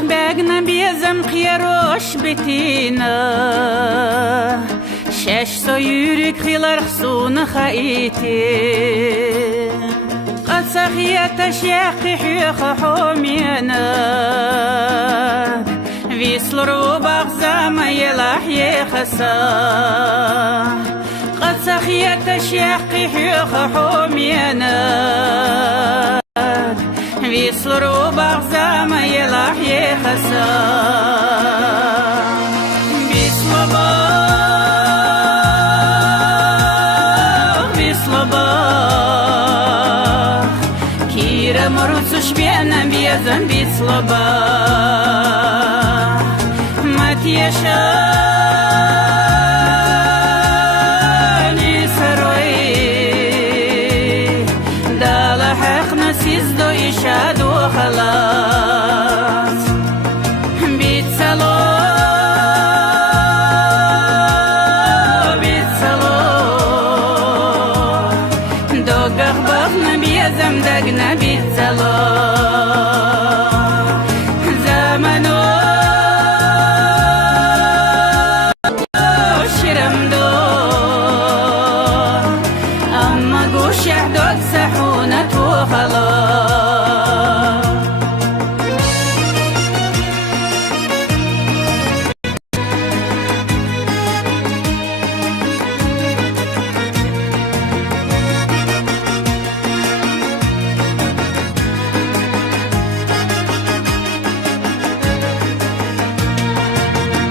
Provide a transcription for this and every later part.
باقنا بيزم قيروش بتينا شاش سيورك خلال خصونا خايتي قد سخيت شاقي حيخ حومينا فيسلر بغزام يلاح يخسا قد سخيت شاقي حيخ حومينا فيسلر بغزام يلاح يخسا مرسوش بينا بيزن بيصلبا ما تيشاني سروي دال حقنا سيزدو إشاد وخلاص بيتسلو دوغ بغنا بيزم دقنا بيتسلو شهدوك سحونة وخلاص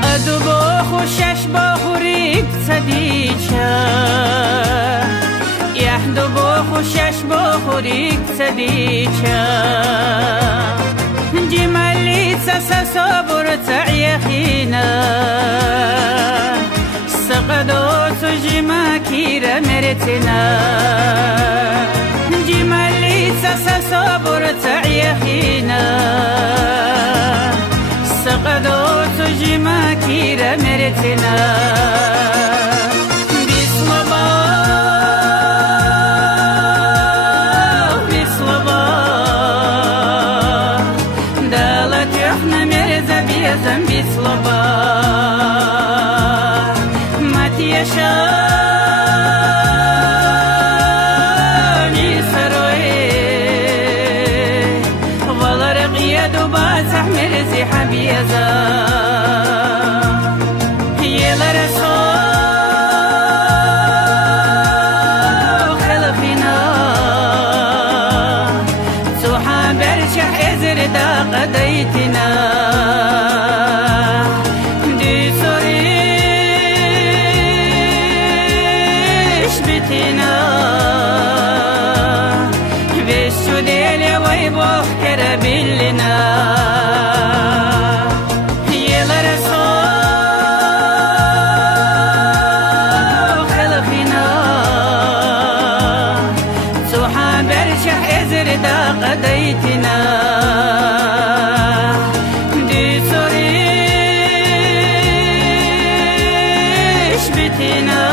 أدبوخ وشاشبوخ وريك سديشا يحدو بوخو شاش بوخو ريك سديشا جمالي ساسا صبر تعيخينا سقدو سجما كيرا مرتنا جمالي ساسا صبر تعيخينا سقدو سجما كيرا مرتنا بيزم بيصلبا ما تيشاني سروي والرق يدو باسح مرزي حبيزا يلا رسول خلقنا سوحا برشح ازر دا قديتنا بشو ديلي ويبوخ كربلنا يلا رسول خلقنا سوحا برشح ازر دا قديتنا دي سوريش بتنا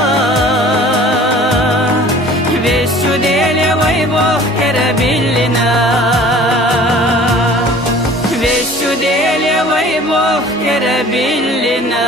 بشو ديلي ويبوخ كربلنا بشو ديلي ويبوخ كربلنا